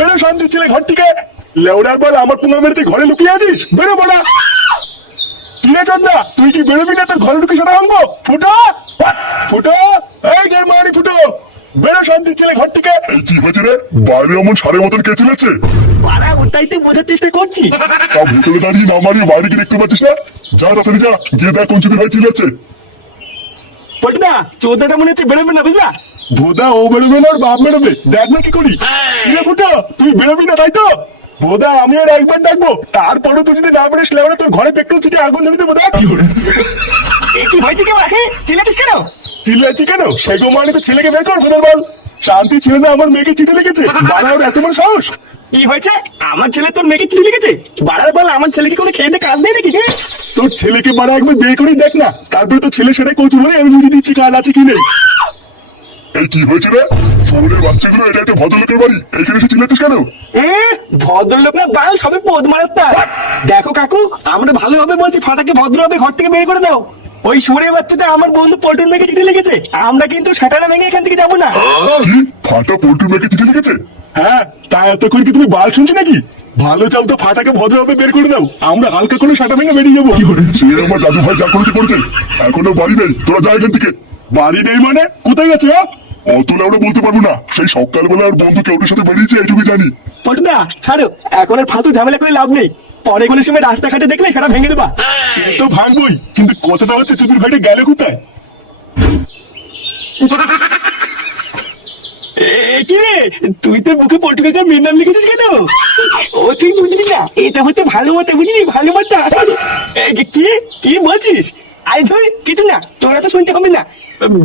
বেরো শান্তি ছেলে ঘর থেকে। লেওড়ার বল আমার পুঙ্গা মেরে তুই ঘরে লুকিয়ে আছিস, বেরো বড়া। কিরে চন্দা, তুই কি বেরোবি না তোর ঘরে ঢুকে সেটা ভাঙবো? ফুটো ফুটো, এই গের মারি ফুটো, বেরো শান্তি ছেলে ঘর থেকে। কি হয়েছে রে? বাইরে এমন সারের মতন কে চলেছে? পাড়া ওটাই তো বোঝার চেষ্টা করছি। তা ভেতরে দাঁড়িয়ে না মারিয়ে বাইরে কি দেখতে পাচ্ছিস না? যা তাড়াতাড়ি যা, গিয়ে দেখ কোন চুরি ভাই চিল্লাচ্ছে। পটদা চোদ্দাটা মনে হচ্ছে বেরোবে না, বুঝলা? ভোদা ও বেরোবে না, ওর বাপ বেরোবে, দেখ না কি করি। কিরে ফুটো, তুই বেরোবি না তাই তো? ভোদা আমি আর একবার ডাকবো, তারপরে তুই যদি না বেরোস লেওড়া তোর ঘরে পেট্রোল ছিটিয়ে আগুন ধরে দেবো। দেখ কি হয়েছে কেমন রাখে, চিল্লাচ্ছিস কেন? চিল্লাচ্ছি কেন? সেগো মানে তো ছেলেকে বের কর ঘরের বল। শান্তি ছেলে না আমার মেয়েকে চিঠি লিখেছে, বাড়া ওর এত বড় সাহস। কি হয়েছে? আমার ছেলে তোর মেয়েকে চিঠি লিখেছে? বাড়ার বল আমার ছেলেকে কোনো খেয়ে কাজ নেই নাকি? তোর ছেলেকে বাড়া একবার বের করেই দেখ না, তারপরে তো ছেলে সেটাই কচু বলে আমি বুঝে দিচ্ছি কাজ আছে কি নেই। এই কি হয়েছে রে? শহরের বাচ্চাগুলো, এটা একটা ভদ্রলোকের বাড়ি, এইখানে এসে চিল্লাচ্ছিস কেন? ভদ্রলোক না বাল, সবে পদ মারার তার। দেখো কাকু, আমরা ভালোভাবে বলছি ফাটাকে ভদ্রভাবে ঘর থেকে বের করে দাও। ওই সুরে বাচ্চাটা আমার বন্ধু পল্টুর মেয়েকে চিঠি লিখেছে, আমরা কিন্তু সেটানা ভেঙে এখান থেকে যাবো না। কি? ফাটা পোল্ট্রি মেয়েকে চিঠি লিখেছে? হ্যাঁ, তা এতক্ষণ কি তুমি বাল শুনছো নাকি? ভালো চাও তো ফাটাকে ভদ্রভাবে বের করে দাও, আমরা হালকা করে সাটা ভেঙে বেরিয়ে যাবো। সে আমার দাদু ভাই যা করেছে করেছে, এখনো বাড়ি নেই, তোরা যা এখান থেকে। বাড়ি নেই মানে কোথায় গেছে? অতুল আমরা বলতে পারবো না, সেই সকালবেলা আর বন্ধু কেউটের সাথে বেরিয়েছে এইটুকু জানি। পল্টুদা ছাড়ো, এখন আর ফালতু ঝামেলা করে লাভ নেই। পরে কোনো সময় রাস্তাঘাটে দেখলে সেটা ভেঙে দেবা। সে তো ভাঙবই, কিন্তু কথাটা হচ্ছে চতুর ভাইটা গেলে কোথায়? কি রে, তুই তোর মুখে পল্টু কাকার মেয়ের নাম লিখেছিস কেন? ও তুই বুঝলি না, এটা হচ্ছে ভালো মতো, বুঝলি? ভালো মতো। কি কি বলছিস? আই ধর কিছু না, তোরা তো শুনতে হবে না।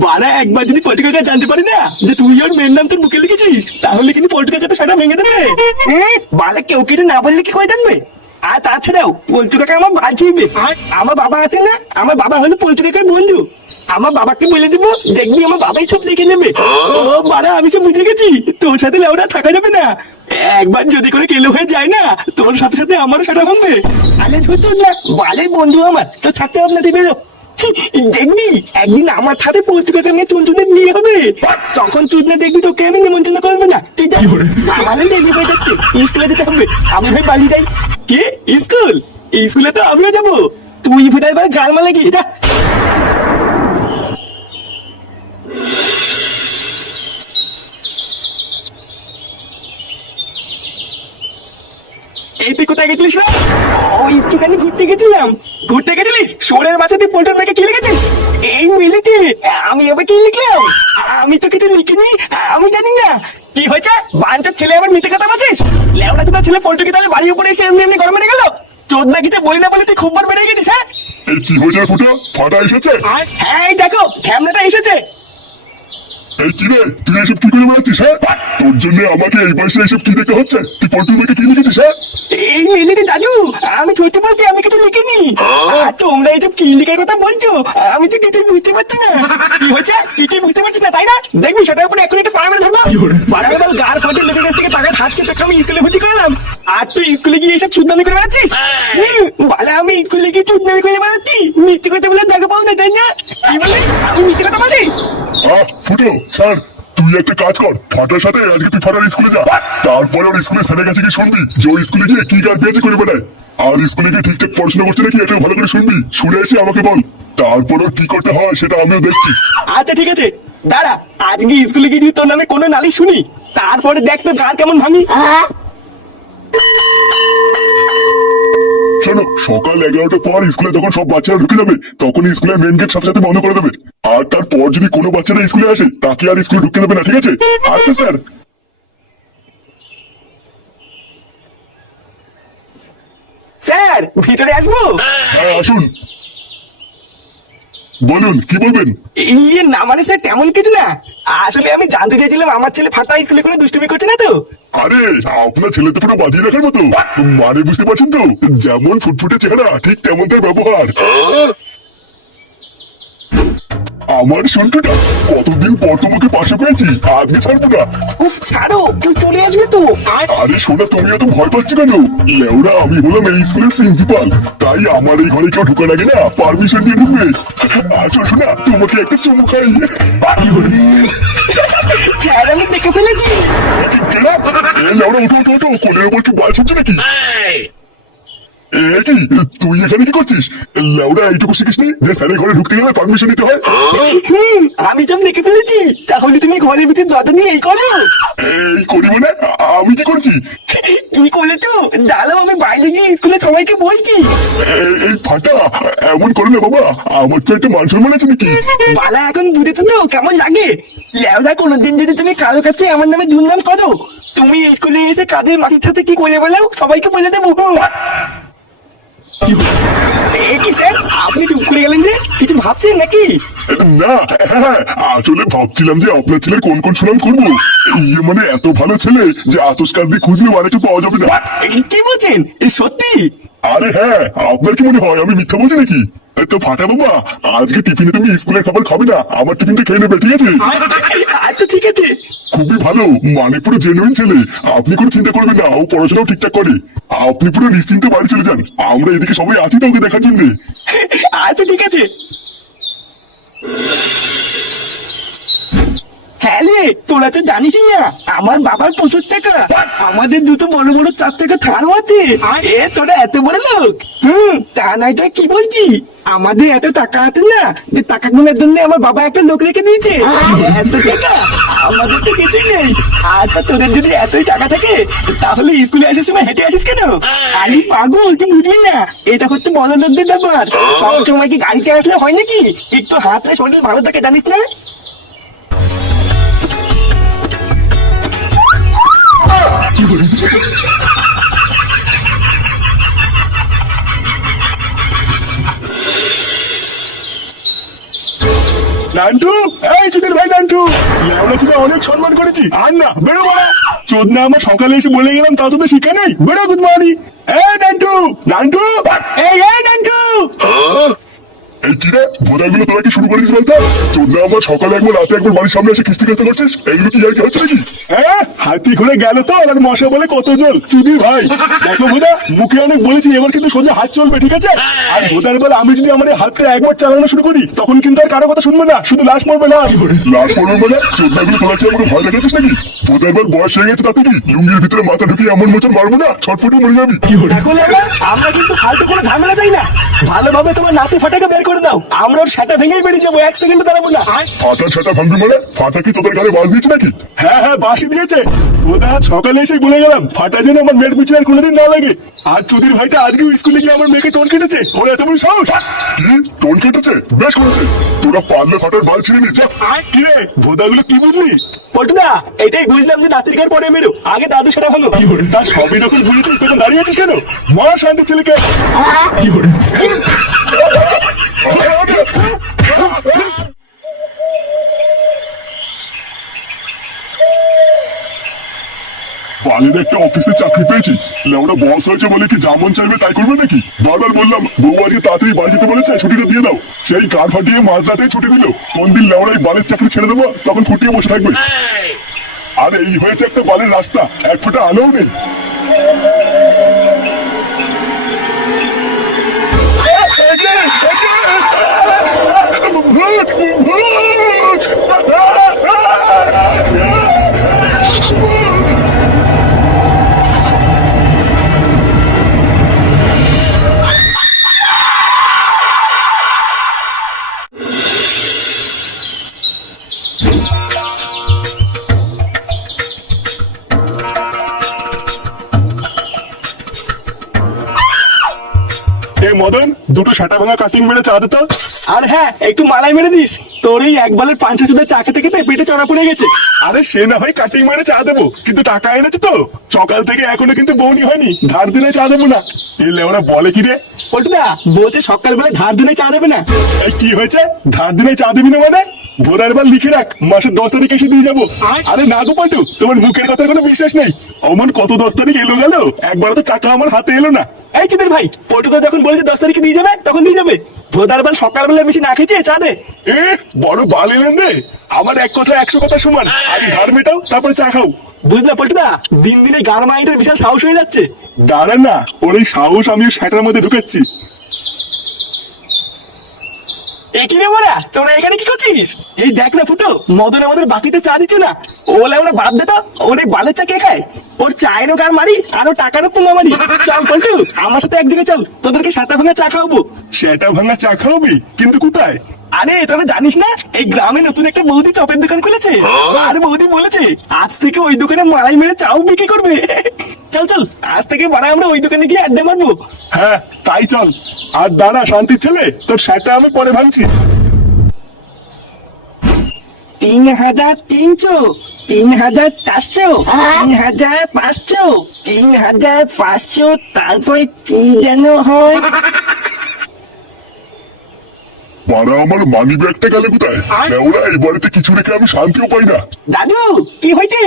বাড়া একবার যদি পল্টু কাকা জানতে পারি না যে তুই ওর মেয়ের নাম তোর মুখে লিখেছিস, তাহলে কিন্তু পল্টু কাকা তো সেটা ভেঙে দেবে। বালা কেউ কিছু না বললে কি করে জানবে? আর তাছাড়াও পল্টু কাকা আমার বাঁচিয়ে, আমার বাবা আছে না, আমার বাবা হলো পল্টু কাকার বন্ধু। আমার বাবাকে বলে দিব, দেখবি আমার বাবাই সব লিখে নেবে। ও বাড়া, আমি সব বুঝে গেছি, তোর সাথে লেওড়া থাকা যাবে না। একবার যদি করে কেলো হয়ে যায় না, তোর সাথে সাথে আমারও সেটা ভাঙবে। আরে ছোট না, বালের বন্ধু আমার, তোর ছাড়তে হবে না, তুই বেরো। দেখবি একদিন আমার সাথে পল্টু কাকা মেয়ে টুনটুনের বিয়ে হবে, তখন তুই না দেখবি তোকে আমি নিমন্ত্রণ করবো না। তুই যা, আমাদের দেরি হয়ে যাচ্ছে, স্কুলে যেতে হবে। আমি ভাই পালিয়ে যাই। কি স্কুল? স্কুলে তো আমিও যাবো, তুই বোধ হয় গাল মালে গিয়ে যা। এই তুই কোথায় গেছিলিস না? ওই একটুখানি ঘুরতে গেছিলাম। ঘুরতে গেছিলিস? শোরের বাচ্চাতে পল্টুর মেয়েকে কি লিখেছিস? এই মিলিতে আমি এবার কি লিখলাম? আমি তো কিছু লিখিনি, আমি জানি না। কি হয়েছে? বাঞ্চার ছেলে আবার মিথ্যে কথা বলছিস? লেওড়া চোদা ছেলে পল্টুকে তাহলে বাড়ির উপরে এসে এমনি এমনি গরম মেরে গেল। চোদনা কিছু বলি না বলে তুই খুব বার বেড়ে গেছিস। হ্যাঁ এই কি হয়েছে ফুটো? ফাটা এসেছে? হ্যাঁ, এই দেখো ঢ্যামনাটা এসেছে। এই কি রে, তুই এসব কি করে বেড়াচ্ছিস? হ্যাঁ, তোর জন্য আমাকে এই বয়সে এইসব কি দেখতে হচ্ছে? তুই পোল্ট্রি মেয়েকে কি লিখেছিস? হ্যাঁ, এই মিলিতে দাদু, আমি সত্যি বলছি আমি কিছু লিখিনি। আর তোমরা এইসব কি লিখার কথা বলছো, আমি তো কিছু বুঝতে পারছি না। কি হয়েছে? কিছুই বুঝতে পারছিস না তাই না? দেখবি সেটার উপরে এখন একটা পাড়া ধরবো। বাড়াবে বল, গার ফাটে লোকের কাছ থেকে টাকা ধাচ্ছে তোকে আমি স্কুলে ভর্তি করালাম, আর তুই স্কুলে গিয়ে এইসব চুদনামি করে বেড়াচ্ছিস। বলে আমি স্কুলে গিয়ে চুদনামি করে বেড়াচ্ছি, মিথ্যে কথা বলে দেখা পাও না তাই না? কি বলে আমি মিথ্যে কথা বলছি? ফুটো স্যার, তুই একটা কাজ কর, ফাটার সাথে আজকে তুই ফাটার স্কুলে যা, তারপরে ওর স্কুলে স্যারের কাছে গিয়ে শুনবি যে ওই স্কুলে গিয়ে কি কাজ পেয়েছে করে বেড়ায়, আর স্কুলে গিয়ে ঠিকঠাক পড়াশোনা করছে নাকি এটা ভালো করে শুনবি, শুনে এসে আমাকে বল, তারপর ওর কি করতে হয় সেটা আমিও দেখছি। আচ্ছা ঠিক আছে, দাঁড়া, আজকে স্কুলে গিয়ে যদি তোর নামে কোনো নালিশ শুনি, তারপরে দেখ তোর গান কেমন ভাঙি। শোনো, সকাল 11টার পর স্কুলে যখন সব বাচ্চারা ঢুকে যাবে, তখন স্কুলের মেন গেট সাথে সাথে বন্ধ করে দেবে, আর তারপর যদি কোনো বাচ্চারা স্কুলে আসে তাকে আর স্কুলে ঢুকতে দেবে না, ঠিক আছে? আচ্ছা স্যার। স্যার ভিতরে আসবো? হ্যাঁ আসুন, বলুন কি বলবেন? ইয়ে না মানে স্যার তেমন কিছু না, আসলে আমি জানতে চাইছিলাম আমার ছেলে ফাটা স্কুলে কোনো দুষ্টুমি করছে না তো। আরে আপনার ছেলে তো পুরো বাঁধিয়ে রাখার মতো, মানে বুঝতে পারছেন তো, যেমন ফুটফুটে চেহারা ঠিক তেমন তার ব্যবহার। আমার সন্টুটা কতদিন পর তোমাকে পাশে পেয়েছি, আজকে ছাড়বো না। উফ ছাড়ো, কেউ চলে আসবে তো। আরে শোনা, তুমি এত ভয় পাচ্ছ কেন? লেওরা, আমি হলাম এই স্কুলের প্রিন্সিপাল, তাই আমার এই ঘরে কেউ ঢুকার আগে না পারমিশন নিয়ে ঢুকবে। আচ্ছা শোনা, তোমাকে একটা চুমু খাই। স্যার আমি দেখে ফেলেছি। কেনা লেওড়া উঠো উঠো উঠো, কোলের ওপর কি বাল ছুটছে নাকি? এ কি, তুই এখানে কি করছিস? লেওড়া এইটুকু শিখিসনি যে স্যারের ঘরে ঢুকতে গেলে পারমিশন নিতে হয়? আমি সব দেখে ফেলেছি, তাহলে তুমি ঘরের ভিতরে দরজা নিয়ে এই করো। এই করি মানে? আমি কি করছি? কি করেছো? দাঁড়াও, আমি বাইরে গিয়ে স্কুলে সবাইকে বলছি। এই ফাটা, এমন করে না বাবা, আমার তো একটা মান সম্মান আছে নাকি? বালা এখন বুঝেছো তো কেমন লাগে? লেওদা কোনোদিন যদি তুমি কারো কাছে আমার নামে দুর্নাম করো, তুমি স্কুলে এসে কাজের মাসির সাথে কি করে বলো সবাইকে বলে দেবো। এ কি স্যার, আপনি চুপ করে গেলেন যে? কিছু ভাবছেন নাকি? না, হ্যাঁ, আসলে ভাবছিলাম যে আপনার ছেলের কোন কোন সুনাম করবো। ইয়ে মানে এত ভালো ছেলে যে আতস কাজ দিয়ে খুঁজলে অনেকে পাওয়া যাবে না। কি বলছেন, সত্যি? আরে হ্যাঁ, আপনার কি মনে হয় আমি মিথ্যা বলছি নাকি? তো ফাটা বাবা, আজকে টিফিনে তুমি স্কুলের খাবার খাবে না, আমার টিফিনটা খেয়ে নেবে, ঠিক আছে? আচ্ছা ঠিক আছে। খুবই ভালো, মানে পুরো জেনুইন ছেলে। আপনি কোনো চিন্তা করবেন না, ও পড়াশোনাও ঠিকঠাক করে। আপনি পুরো নিশ্চিন্তে বাড়ি চলে যান, আমরা এদিকে সবাই আছি তো ওকে দেখার জন্য। আচ্ছা ঠিক আছে। হ্যাঁ রে, তোরা তো জানিস না আমার বাবার প্রচুর টাকা, আমাদের দুটো বড় বড় 4 চাকা থারও আছে। এ তোরা এত বড় লোক? তা নাই তো কি বলছি, আমাদের এত টাকা আছে না যে টাকাগুলোর জন্য আমার বাবা একটা লোক রেখে দিয়েছে। এত টাকা আমাদের তো কিছুই নেই। আচ্ছা তোদের যদি এতই টাকা থাকে তাহলে স্কুলে আসার সময় হেঁটে আসিস কেন? আরে পাগল, তুই বুঝবি না, এটা হচ্ছে বড় লোকদের ব্যাপার। সব সময় কি গাড়িতে আসলে হয় নাকি? একটু হাতে শরীর ভালো থাকে, জানিস না? নান্টু, এই চুদির ভাই নান্টু, লেওনা ছিল অনেক সম্মান করেছি, আর না বেরো বড়া। চোদ না আমার সকালে এসে বলে গেলাম তা তো শিখে নেই, বেরো গুড মর্নিং। এই নান্টু, নান্টু, এই নান্টু। এই কি রে, ভোদাগুলো তোরা কি শুরু করেছিস বলতো? চোদ্দা আমার সকালে একবার রাতে একবার বাড়ির সামনে এসে কিস্তি কাজটা করছিস, এগুলো কি আর কি হচ্ছে নাকি? হ্যাঁ, হাতি ঘুরে গেল তো, আর মশা বলে কত জল। চুদির ভাই দেখো ভোদা, মুখে অনেক বলেছি, এবার কিন্তু সোজা হাত চলবে, ঠিক আছে? আর ভোদার বলে আমি যদি আমার এই হাতটা একবার চালানো শুরু করি তখন কিন্তু আর কারো কথা শুনবো না, শুধু লাশ পড়বে না। লাশ পড়বে মানে? চোদ্দাগুলো তোরা কি আমাকে ভয় দেখাচ্ছিস নাকি? ভোদা এবার বয়স হয়ে গেছে, তাতে কি লুঙ্গির ভিতরে মাথা ঢুকিয়ে এমন মোচন মারবো না ছটফটে মরে যাবি। দেখো লেবা, আমরা কিন্তু ফালতু কোনো ঝামেলা চাই না। ভালোভাবে তোমার নাতি ফাটাকে বের করে দাও, আমরা ওর সেটা ভেঙেই বেরিয়ে যাবো, 1 সেকেন্ড দাঁড়াবো না। ফাটা সেটা ভাঙবি মানে? ফাটা কি তোদের গালে বাজ দিয়েছে নাকি? হ্যাঁ হ্যাঁ, বাসি দিয়েছে। ভোদা সকালে এসে বলে গেলাম ফাটা যেন আমার মেয়ের পিছনে আর কোনোদিন না লাগে। আর চুদির ভাইটা আজকেও স্কুলে গিয়ে আমার মেয়েকে টোন কেটেছে, ওর এত বড় সাহস। কি টোন কেটেছে? বেশ করেছে, তোরা পারলে ফাটার বাল ছিঁড়ে নিস যা। কি রে ভোদাগুলো কি বুঝলি? পটুদা, এটাই বুঝলাম যে নাতির ঘর পরে মেরো, আগে দাদু সেটা ভাঙো। তার সবই যখন বুঝেছিস তখন দাঁড়িয়ে আছিস কেন? মা শান্তি ছেলেকে। বালের একটা অফিসে চাকরি পেয়েছি, লেওরা বস হয়েছে বলে কি যেমন চাইবে তাই করবে নাকি? বারবার বললাম বউ আজকে তাড়াতাড়ি বাড়ি যেতে বলেছে, ছুটিটা দিয়ে দাও। সেই কার ফাটিয়ে মাঝরাতেই ছুটি দিল। কোন দিন লেওরাই বালের চাকরি ছেড়ে দেবো তখন ফুটিয়ে বসে থাকবে। আর এই হয়েছে একটা বালের রাস্তা, এক ফোঁটা আলোও নেই। ভূত, ভূত! এ মদন, দুটো সাটা ভাঙা কাটিং মেরে চা দিত। আর হ্যাঁ, একটু মালাই মেরে দিস, তোর এই একবারের 500 চা খেতে খেতে পেটে চড়া পড়ে গেছে। আরে সে না হয় কাটিং মেরে চা দেবো, কিন্তু টাকা এনেছে তো। সকাল থেকে এখনো কিন্তু বউনি হয়নি, ধার দিনে চা দেবো না। এলে ওরা বলে কি রে? পটুদা বলছে সকালবেলা ধার দিনে চা দেবে না। এই কি হয়েছে? ধার দিনে চা দিবি না মানে? ভোরার বার লিখে রাখ, মাসের 10 তারিখ এসে দিয়ে যাবো। আরে না গো পাটু, তোমার মুখের কথার কোনো বিশ্বাস নেই। অমন কত 10 তারিখ এলো গেল, একবার তো টাকা আমার হাতে এলো না। এই চিদের ভাই, পটুদা যখন বলেছে 10 তারিখে দিয়ে যাবে তখন দিয়ে যাবে। ভোদার বাল সকালবেলা বেশি না খেয়েছে, চা দে। এ বড় বাল এলেন রে, আমার এক কথা 100 কথা সমান। আগে ধার মেটাও, তারপরে চা খাও। বুঝলা পটুদা, দিন দিন এই গাড় মাইন্ডের বিশাল সাহস হয়ে যাচ্ছে। দাঁড়ান না, ওর এই সাহস আমি সেটার মধ্যে ঢুকাচ্ছি। একই রে বড়া, তোরা এখানে কি করছিস? এই দেখ না ফুটো, মদন আমাদের বাতিতে চা দিচ্ছে না। ও লেওরা বাদ দে তো, ওর এই বালের চা কে খায়? ওর চায়েরও গার মারি আরো টাকারও পুঙ্গা মারি। চল পল্টু, আমার সাথে একদিকে চল, তোদেরকে সাটা ভাঙা চা খাওয়াবো। সেটা ভাঙা চা খাওয়াবি, কিন্তু কোথায়? আরে তোরা জানিস না, এই গ্রামে নতুন একটা বৌদি চপের দোকান খুলেছে। আর বৌদি বলেছে আজ থেকে ওই দোকানে মালাই মেরে চাও বিক্রি করবে। চল চল, আজ থেকে বাড়া আমরা ওই দোকানে গিয়ে আড্ডা মারবো। হ্যাঁ তাই চল। আর দাঁড়া শান্তির ছেলে, তোর সেটা আমি পরে ভাঙছি। 3,300, 3,400, 3,500, 3,500, তারপরে কি যেন হয়। বাড়া আমার মানি ব্যাগটা গেলে কোথায়? ওরা এই বাড়িতে কিছু রেখে আমি শান্তিও পাই না। দাদু কি হয়েছে?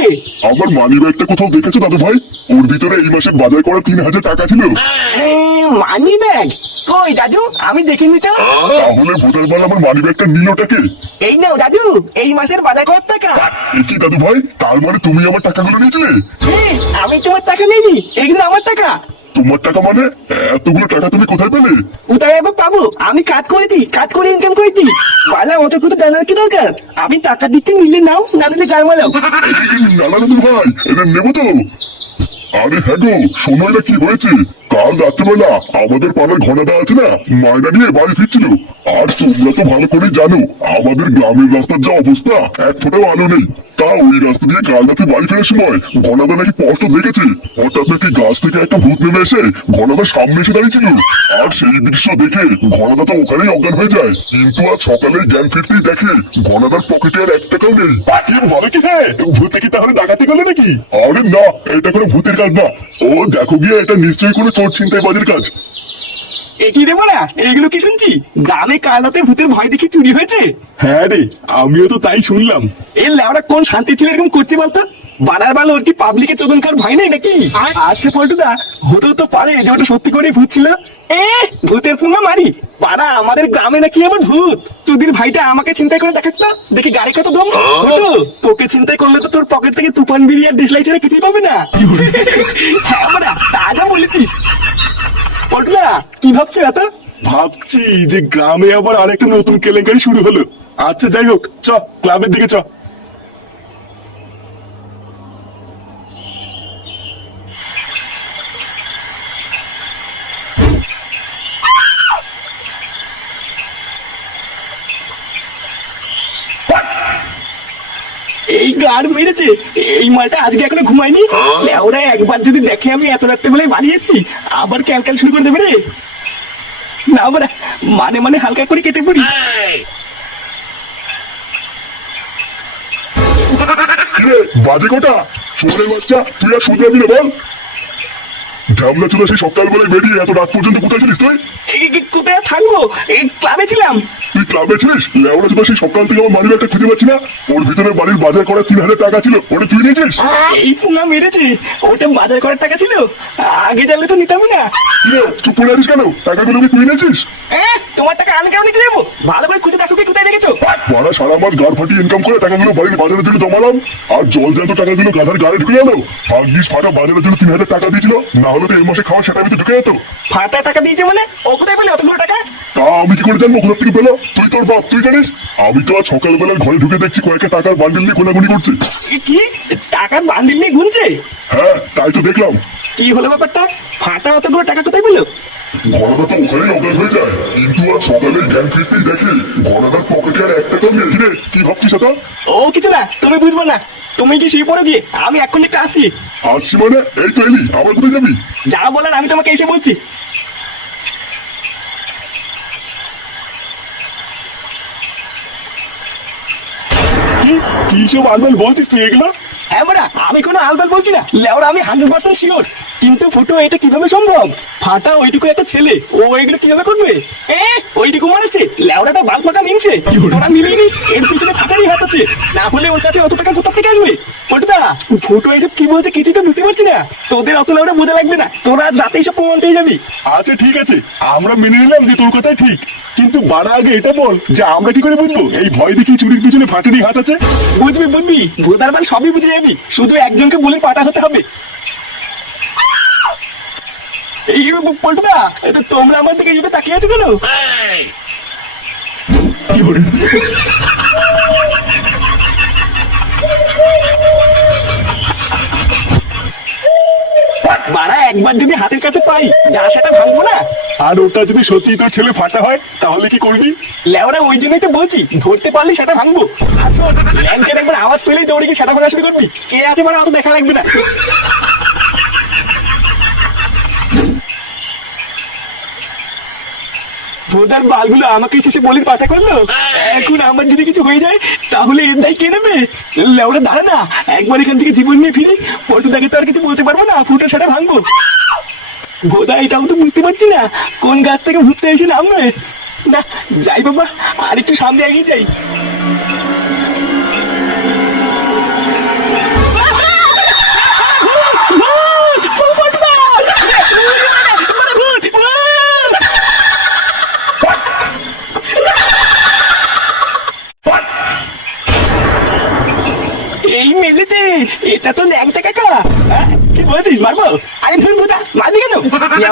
আমার মানি ব্যাগটা কোথাও দেখেছো দাদু ভাই? ওর ভিতরে এই মাসে বাজার করা 3,000 টাকা ছিল। মানি ব্যাগ কই দাদু? আমি দেখিনি তো। তাহলে ভোটার বল আমার মানি ব্যাগটা নিলটাকে? এই নাও দাদু, এই মাসের বাজার করার টাকা। এ কি দাদু ভাই, তার মানে তুমি আমার টাকাগুলো নিয়েছিলে? আমি তোমার টাকা নিইনি, এগুলো আমার টাকা। তোমার টাকা মানে? এতগুলো টাকা তুমি কোথায় পেলে? কোথায় আবার পাবো? আমি কাজ করেছি, কাজ করে ইনকাম করেছি। বালা অত কথা জানার কি দরকার? আমি টাকা দিতে নিলে নাও, না দিলে গাল মারাও। না না দাদু ভাই, এটা নেবো তো। আরে হ্যাঁ গো, শোনো এটা কি হয়েছে? কাল রাত্রেবেলা আমাদের পাড়ার ঘনাদা আছে না, মায়না নিয়ে বাড়ি ফিরছিল। আর তোমরা তো ভালো করে জানো আমাদের গ্রামের রাস্তার যা অবস্থা, এক ফোঁটাও আলো নেই। তা ওই রাস্তা দিয়ে কাল রাতে বাড়ি ফেরার সময় ঘনাদা নাকি স্পষ্ট দেখেছে হঠাৎ নাকি গাছ থেকে একটা ভূত নেমে এসে ঘনাদার সামনে এসে দাঁড়িয়েছিল। আর সেই দৃশ্য দেখে ঘনাদা তো ওখানেই অজ্ঞান হয়ে যায়। কিন্তু আজ সকালে জ্ঞান ফিরতেই দেখে ঘনাদার পকেটে আর 1 টাকাও নেই। কি বলে কি? হ্যাঁ, ভূতে কি তাহলে ডাকাতি করলো নাকি? আরে না, এটা কোনো ভূতের কাজ না। ও দেখো গিয়ে, এটা নিশ্চয়ই কোনো চোর ছিনতাই বাজের কাজ। কি রে বলা, এইগুলো কি শুনছি? গ্রামে কাল রাতে ভূতের ভয় দেখি চুরি হয়েছে। হ্যাঁ রে, আমিও তো তাই শুনলাম। এই লেওরা কোন শান্তি ছিল এরকম করছে বলতো? বানার বাল ওর কি পাবলিকে চোদন কার ভয় নেই নাকি? আচ্ছা পল্টুদা, হতেও তো পারে যে ওটা সত্যি করে ভূত ছিল। ভূতের পুঙ্গা মারি পাড়া, আমাদের গ্রামে নাকি আবার ভূত। চুদির ভাইটা আমাকে চিন্তাই করে দেখাত না, দেখি গাড়ি কত দম। তোকে চিন্তাই করলে তো তোর পকেট থেকে তুফান বিড়ি আর দেশলাই ছাড়া কিছুই পাবে না। হ্যাঁ আমরা তাজা বলেছিস। পল্টুদা কি ভাবছো এত? ভাবছি যে গ্রামে আবার আরেকটা নতুন কেলেঙ্কারি শুরু হলো। আচ্ছা যাই হোক, চ ক্লাবের দিকে চ। এই গাড় মেরেছে, এই মালটা আজকে এখনো ঘুমায়নি। ওরা একবার যদি দেখে আমি এত রাত্রে বেলায় বাড়ি এসেছি, আবার ক্যালক্যাল শুরু করে দেবে রে। না আমরা মানে হালকা করে কেটে পড়ি। কিরে বাজে কটা? চোরের বাচ্চা, তুই আর শুধু দিলে বল। ঢামলা চলে সেই সকালবেলায় বেরিয়ে এত রাত পর্যন্ত কোথায় ছিলিস তুই? কোথায় থাকবো? এই ক্লাবে ছিলাম। তুই ক্লাবে ছিলিস? লেওড়া চোদা, সেই সকাল থেকে আমার মানি ব্যাগটা খুঁজে পাচ্ছি না। ওর ভিতরে বাড়ির বাজার করা 3,000 টাকা ছিল, ওটা তুই নিয়েছিস? এই পুঙ্গা মেরেছে, ওটা বাজার করার টাকা ছিল। আগে জানলে তো নিতামই না। কিরে চুপ করে আছিস কেন? টাকাগুলো কি তুই নিয়েছিস? তোমার টাকা আমি কেন নিতে যাবো? ভালো করে খুঁজে দেখো কি কোথায় রেখেছো। বাড়া সারা মাস গাড় ফাটিয়ে ইনকাম করে টাকাগুলো বাড়ির বাজারের জন্য জমালাম, আর জল জ্যান্ত টাকাগুলো গাধার গাড়ি ঢুকে গেল। ভাগ্যিস ফাটা বাজারের জন্য 3,000 টাকা দিয়েছিল, না হলে তো এই মাসে খাওয়া সেটা আমি ঢুকে যেত। ফাটা টাকা দিয়েছে মানে? ও কোথায় পেলে অতগুলো টাকা? তা আমি কি করে জানবো কোথা থেকে পেলো? তুই তোর বাপ, তুই জানিস? আমি তো আজ সকালবেলার ঘরে ঢুকে দেখছি কয়েকটা টাকার বান্ডিল নিয়ে গোনাগুনি করছে। কি টাকার বান্ডিল নিয়ে ঘুরছে? হ্যাঁ তাই তো দেখলাম। কি হলো ব্যাপারটা? ফাটা অতগুলো টাকা কোথায় পেলো? ঘনাদা তো ওখানেই অজ্ঞান হয়ে যায়, কিন্তু আজ সকালে জ্ঞান ফিরতেই দেখে ঘনাদার পকেটে আর 1 টাকাও নেই। কিরে কি ভাবছিস এটা? ও কিছু না, তুমি বুঝবো না। তুমি কি শুয়ে পড়ো গিয়ে, আমি এখন একটা আসি। আসছি মানে? এই তো এলি, আবার কোথায় যাবি? যা বলার আমি তোমাকে এসে বলছি। কি সব আলবাল বলছিস তুই এগুলো? হ্যাঁ বড়া, আমি কোনো আলবাল বলছি না। লেওরা আমি 100% শিওর। কিন্তু ফুটো এটা কিভাবে সম্ভব? ফাটা ওইটুকু একটা ছেলে, ও এগুলো কিভাবে করবে? ওইটুকু মারেছে লেওরাটা বাল ফাঁকা মিনছে। তোরা মিলিয়ে নিস এর পিছনে ফাটারই হাত আছে, না হলে ওর কাছে অত টাকা কোথা থেকে আসবে? ওটা ফুটো এসব কি বলছে কিছু তো বুঝতে পারছি না। তোদের অত লেওরা বোঝা লাগবে না, তোরা আজ রাতেই সব প্রমাণ পেয়ে যাবি। আচ্ছা ঠিক আছে, আমরা মেনে নিলাম যে তোর কথাই ঠিক, কিন্তু বাড়া আগে এটা বল যে আমরা কি করে বুঝবো এই ভয় দেখি চুরির পিছনে ফাটারই হাত আছে? বুঝবি ভোদার বাল সবই বুঝে যাবি, শুধু একজনকে বলে পাটা হতে হবে। এই পল্টুদা, তোমরা আমার দিকে এইভাবে তাকিয়ে আছো কেন? একবার যদি হাতের কাছে পাই যা সেটা ভাঙবো না। আর ওটা যদি সত্যি তোর ছেলে ফাটা হয় তাহলে কি করবি? লেওরা ওই জন্যই তো বলছি ধরতে পারলে সেটা ভাঙবো। আর শোন, ল্যাংচার একবার আওয়াজ পেলেই দৌড়ে গিয়ে সেটা ভাঙা শুরু করবি। কে আছে মানে অত দেখা লাগবে না। ভোদার বালগুলো আমাকে শেষে বলির পাঠা করলো। এখন আমার যদি কিছু হয়ে যায় তাহলে এর দায় কে নেবে? লেওরা দাঁড়া না, একবার এখান থেকে জীবন নিয়ে ফিরি, পল্টুদাকে তো আর কিছু বলতে পারবো না, ফুটো সেটা ভাঙবো। ভোদা এটাও তো বুঝতে পারছি না কোন গাছ থেকে ভূতটা এসে নামবে। না যাই বাবা, আর একটু সামনে এগিয়ে যাই। এই মেলেতে এটা তো ল্যাংটা কাকা। কি বলছিস, মারবো? আরে ধুর ভোদা, মারবি কেন?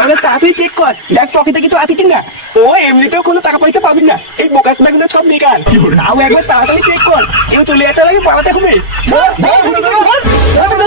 আমরা তাড়াতাড়ি চেক কর, দেখ পকেটে কিছু আছে কিনা। ও এমনিতেও কোনো টাকা পয়সা পাবি না, এই বোকাটা গুলো সব বেকার। তাও একবার তাড়াতাড়ি চেক কর, কেউ চলে যেতে লাগে পালাতে হবে। ধর, ধর, ধর, ধর, ধর, ধর, ধর।